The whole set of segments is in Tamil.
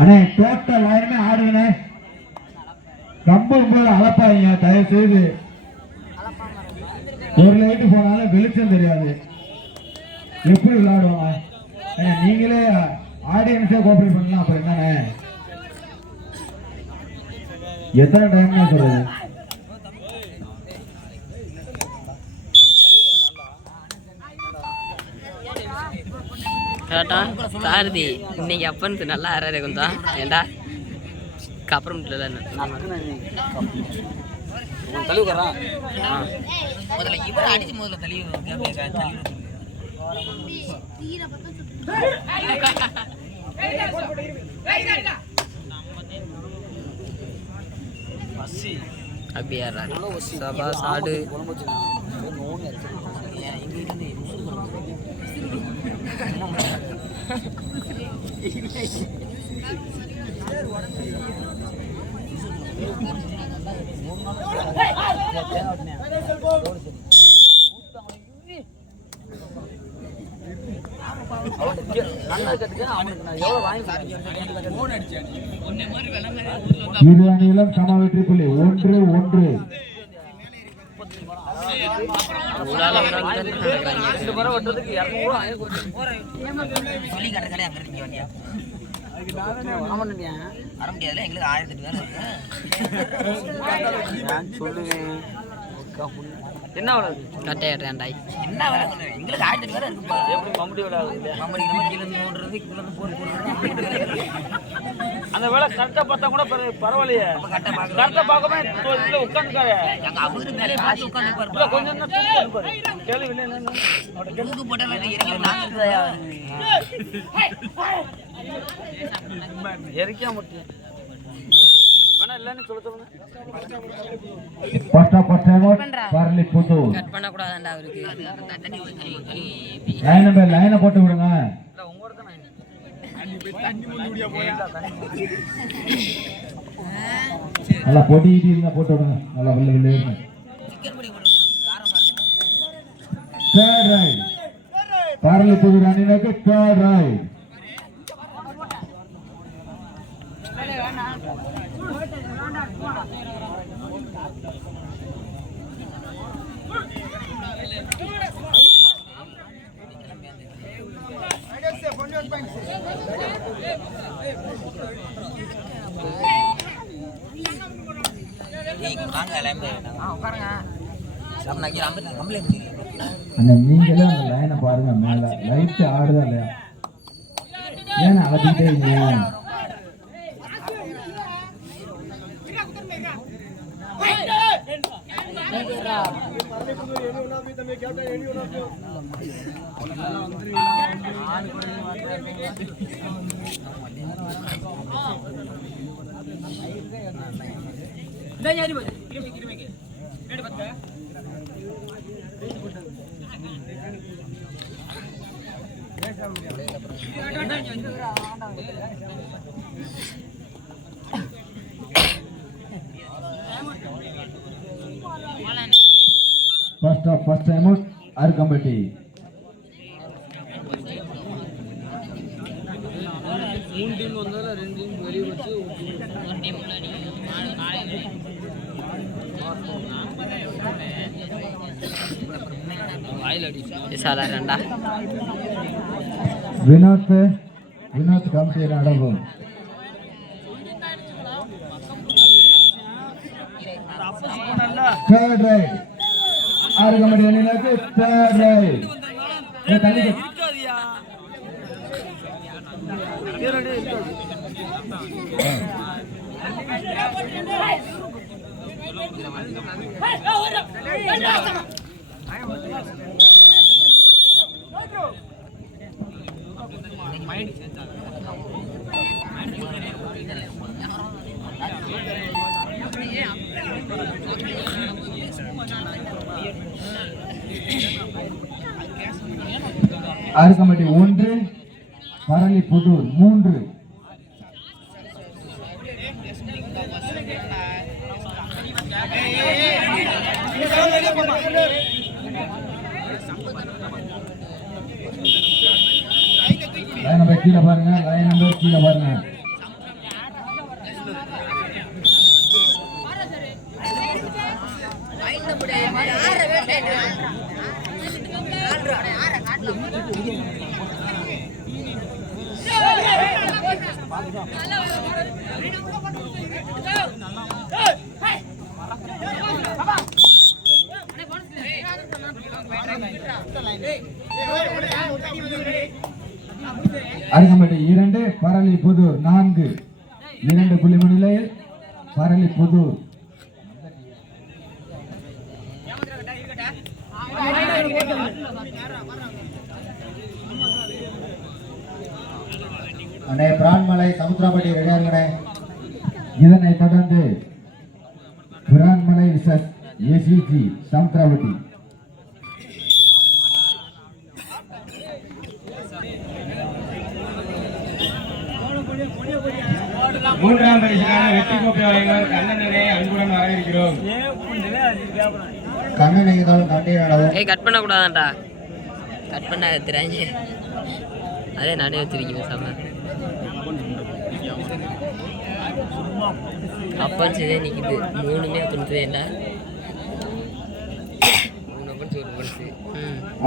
அண்ணே டோட்டல் லைனுமே ஆடுங்கண்ணே. கம்பம் போது அளப்பாங்க தயவு செய்து. ஒரு லைட்டு போனாலும் வெளிச்சம் தெரியாது, எப்படி விளையாடுவாங்க. நீங்களே ஆடியன்ஸே கோஆபரேட் பண்ணலாம். அப்புறம் என்னண்ணே எத்தனை டைம்னா சொல்றது. சாரதி இன்னைக்கு அப்பன்னு நல்லா ஆறாரு கொஞ்சம் ஏண்டா அப்புறம் அடிச்சு முதல்ல தள்ளி அப்படியா சபா சாடு இரு அணியிலும் சம வெற்றி புள்ளி 1-1. எங்களுக்கு 1008 வேலை சொல்லுவேன். என்ன கட்டையாண்டாய் என்ன வேலை எங்களுக்கு 1008 வேலை இருக்குப்பா. எப்படி மம்படி வேலை மம்படி கீழே ஓடுறது கீழே போறது அந்த வேலை கரெக்டாக பார்த்தா கூட பரவாயில்லையே. கரெக்டாக பார்க்காம உட்காந்துக்காரு அவரு மேலே பார்த்து உட்காந்து கொஞ்சம் கேள்வி இல்லை போட்டாலும் இறக்கியா முடியும் லைனை போட்டு விடுங்க. நல்லா பொடி போட்டு விடுங்க. நல்லா வெள்ள வெள்ள தேர்ட் ரைட் பரளிப்புதூர் அணியினருக்கு தேர்ட் ரைட். நீங்களே அந்த லைனை பாருங்க. மேல லைட் ஆடுதா இல்லையா? ஏன்னா அகத்திட்டே இருக்கீங்க. First time out Arukambatti. மூணு டீம் வந்தால ரெண்டு டீம் வெளிய வச்சு ஒரு டீம் உள்ள ஆயில் அடி சாலா ரெண்டா வினோத் காம்சேர அடவும் third right Arukambatti அணியினருக்கு third right. தள்ளி இருக்காதியா ஏறடே மைண்ட் செஞ்சா Arukambatti 1 பரளிப்புதூர் 3. லைன் நம்பர் கீழே பாருங்க, லைன் நம்பர் கீழே பாருங்க. அருகம்பட்டி 2, பரளிப்புதூர் 4. 2 புள்ளி முன்னிலையில் பரளிப்புதூர். அண்ணே பிரான்மலை சமுத்திரப்பட்டி ரெடியாருங்கண்ணே. இதனைத் தொடர்ந்து பிரான்மலை விசஸ் ஏசிஜி சமுத்திரப்பட்டி. மூன்றாம் பரிசுக்கான வெற்றி கோப்பை வழங்குவர் கண்ணனே அன்புடன் வரவேற்கிறோம். கண்ணன் எங்கேயும் கண்டி நடவும். ஏய் கட் பண்ண கூடாதான்டா. கட் பண்ண தெரியாங்க. அதே நானே வச்சிருக்கேன் சாம. அப்பன் செய்தே நிக்குது. மூணுமே துணுதேடா. மூணு அப்பன் சோறு போடுது.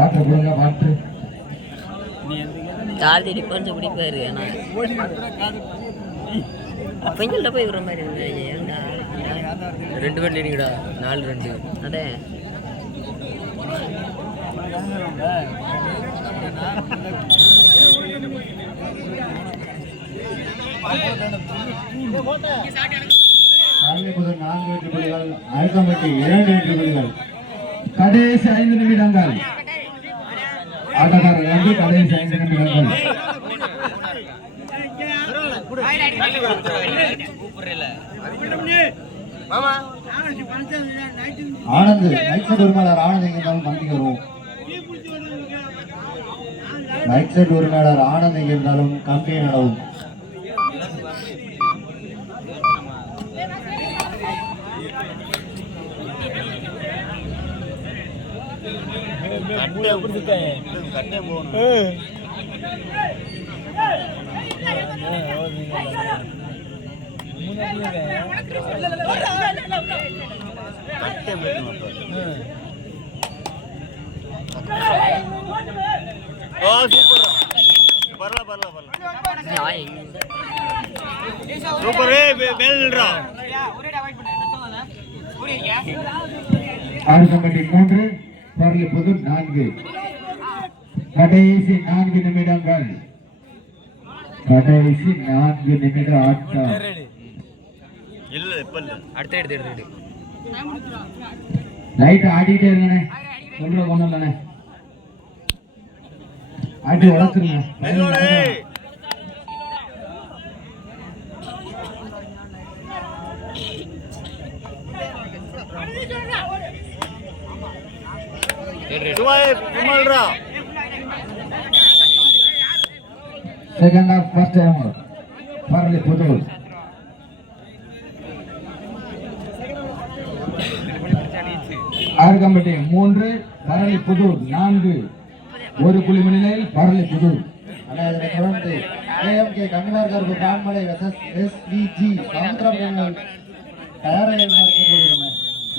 ஆற்ற போடுங்க மாற்று. தாழ்த்தி டிஃபன்ஸ் பிடிப்பாரு ஆனா. அப்பங்கள்ட்ட போய் வர மாதிரி இருந்தாங்க. ஏன்டா? 2 பேர் நீங்கடா. 4-2. அடே. பரளிப்புதூர் 4 வெற்றி புள்ளிகள், அருகம்பட்டி 2 வெற்றி புள்ளிகள். கடைசி 5 நிமிடங்கள். ஆட்டக்காரர் வந்து கடைசி 5 நிமிடங்கள். ஆனந்த் நைட் செட் உரிமையாளர் ஆனந்த் எங்கிருந்தாலும் கமிட்டிக்கு வருவோம். நைட் செட் உரிமையாளர் ஆனந்த் எங்கிருந்தாலும் கமிட்டியை நடவும். அருகம்பட்டி 3, பரளிப்புதூர் 4. கடைசி 4 நிமிடங்கள். கடைசி 4 நிமிட ஆட்டம். அடுத்து எடுத்து லைட் ஆடிட்டே இருங்கண்ணே. சொல்ற ஒண்ணும் இல்லண்ணே. ஆடி வளர்த்துருங்க. Second half first time Paralipudur. Arugampatti 3, Paralipudur 4. 1 புள்ளி முன்னிலையில் பரளிப்புதூர். அண்ணே அதனை தொடர்ந்து ஏஎம்கே கன்னிமார்கருக்கு பிரான்மலை வெர்சஸ் எஸ்விஜி சமுத்திரப்பட்டி தயாராக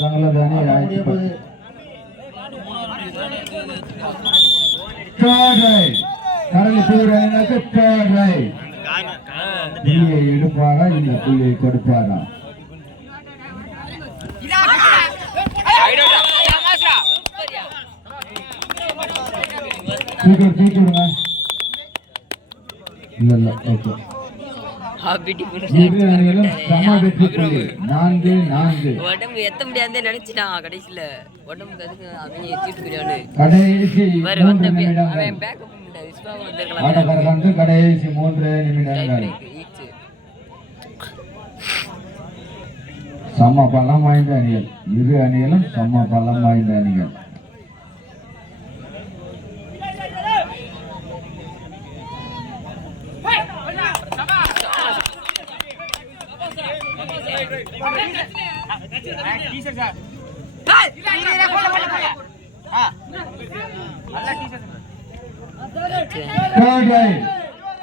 தங்களது அணி முடிய போது. பரளிப்புதூர் அணியினருக்கு தேர்ட் ரைட். புள்ளியை எடுப்பாரா இல்ல புள்ளியை கொடுப்பாரா? தூக்கிடுங்க. இல்ல ஓகே. இரு அணிகளும் சம வெற்றி புள்ளி 4-4. உடம்பு எத்த முடியாதே நினைச்சிட்டான் கடைசியில. உடம்புக்கு அதுக்கு அவன் ஏத்திட்டு போயிடானு. கடைசி பாரு 3 வந்த நிமிடங்கள். அவன் பேக்கப் பண்ண விஸ்வா வந்திருக்கலாம். ஆட்டக்காரர் வந்து கடைசி 3 நிமிடங்கள். சம பலம் வாய்ந்த அணிகள். இரு அணிகளும் சம பலம் வாய்ந்த அணிகள்.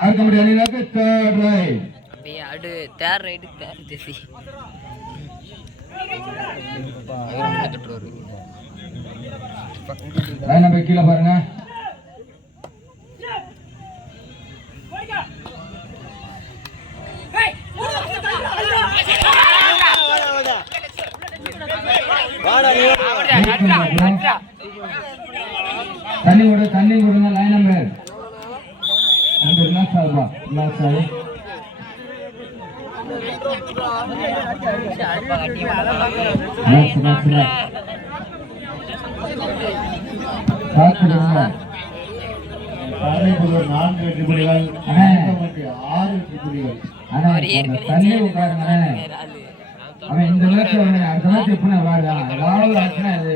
அறுக்கம்பட்டி அணியினருக்கு தேர்ட் ரைட். அப்படியே அடு தேர் ரைடு தேர் திசி லைன் நம்பர் கீழே பாருங்க. தண்ணி கொடுங்க. லைன் நம்பர் ரிலாக்ஸ் ஆகுப்பா, ரிலாக்ஸ் ஆகி பரளிப்புதூர் 4 வெற்றி புலிகள், அருக்கம்பட்டி 6 வெற்றி புலிகள். தண்ணி உட்காருங்க. அவன் இந்த மேட்ச் அடுத்த மேட்ச் எப்படி விளையாடுறான்? ஏதாவது ஆச்சுன்னா இது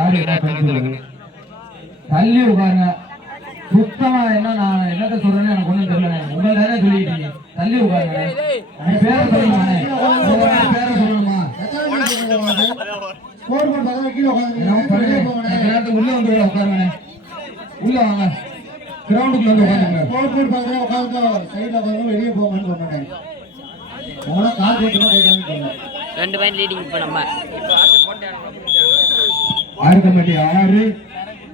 யாரு என்ன பண்ணிடுறது? தள்ளி உட்காருங்க. சுத்தமா என்ன நான் என்னத்த சொல்றேன்னு எனக்கு ஒண்ணும் தெரியல. உங்களை தானே சொல்லிட்டீங்க. தள்ளி உட்காருங்க. பேரை சொல்லணுமா? பேரை சொல்லணுமா? ஸ்கோர் போர்டு பக்கத்துல கீழே உட்காருங்க. உள்ள வந்து உட்காருங்க. உள்ள வாங்க. கிரவுண்டுக்குள்ள வந்து உட்காருங்க. ஸ்கோர் போர்டு பக்கத்துல உட்காந்து சைட்ல உட்காந்து வெளியே போங்கன்னு சொன்னேன். உங்களா கால் போட்டுமா கேட்காம சொன்னேன். 2 பாயிண்ட் லீடிங் இப்போ நம்ம. அருக்கம்பட்டி 6,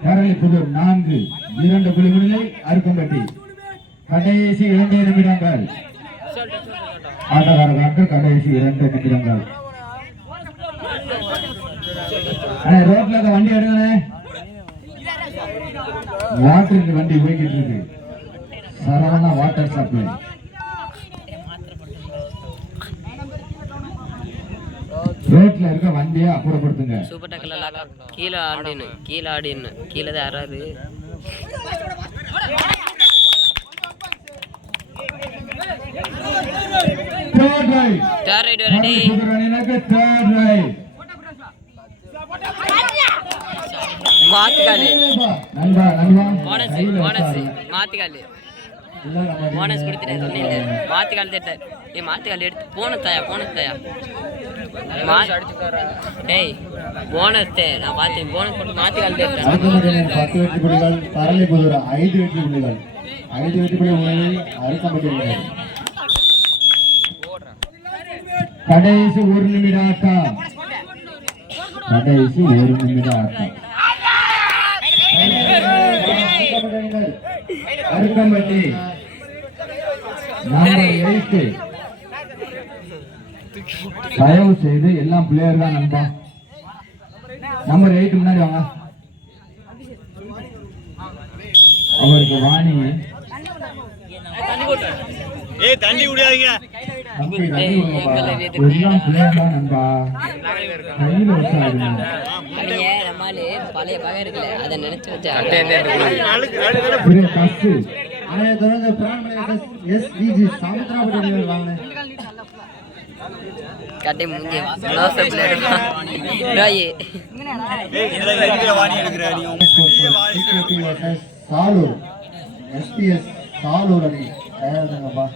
பரளிப்புதூர் 4, 2 புள்ளிகளிலே அருக்கம்பட்டி. கடைசி 2 நிமிடங்கள். ஆட்டக்காரர்களுக்கு கடைசி 2 நிமிடங்கள். ரோட்ல வண்டி எடுங்க. வாட்டருக்கு வண்டி போய்கிட்டு இருக்கு. Saravana water supply. ரோட்ல இருக்க வண்டியை அப்புறப்படுத்துங்க. சூப்பர் டக்கல கீழே ஆடின்னு கீழே தான் யாராரு third raid. Third raid ready. Third raid. மாத்திகாலு நண்பா நண்பா போனஸ் மாத்திகாலு போனஸ் கொடுத்துட்டேன் சொன்னீங்க. மாத்திகால் தேட்டார். மாத்திகால் எடுத்து போனஸ் தாயா டேய் போனஸ் தே நான் பார்த்தேன். போனஸ் போட்டு மாத்திகால் தேட்டார். அருக்கம்பட்டியில் 10 வெற்றி புலிகள், பரளிப்புதூர் 5 வெற்றி புலிகள். 5 வெற்றி புலிகள் அருக்கம்பட்டி. கடைசி 1 நிமிட ஆட்டம். கடைசி 1 நிமிட ஆட்டம். அருக்கம்பட்டி நம்பர் 8. தயவு செய்து எல்லாம் பிளேயர் தான் நண்பா. நம்பர் 8 முன்னாடி வாங்க. அவருக்கு வாணி தண்ணி குடியாதீங்க. எல்லாம் பிளேயர் தான் நண்பா. கையில வச்சாருங்க. நம்மளே பழைய பகை இருக்குல்ல அதை நினைச்சு வச்சா அதை தொடர்ந்து பிரான்மலை SDG சாமுத்திராபுரி வாங்க. கட்டை மூஞ்சி க்ளோஸ் அப்ல எடுப்பா. ராயே வாணி எடுக்கற நீ சாலூர் SPS சாலூர் அணி தயாராங்கப்பா.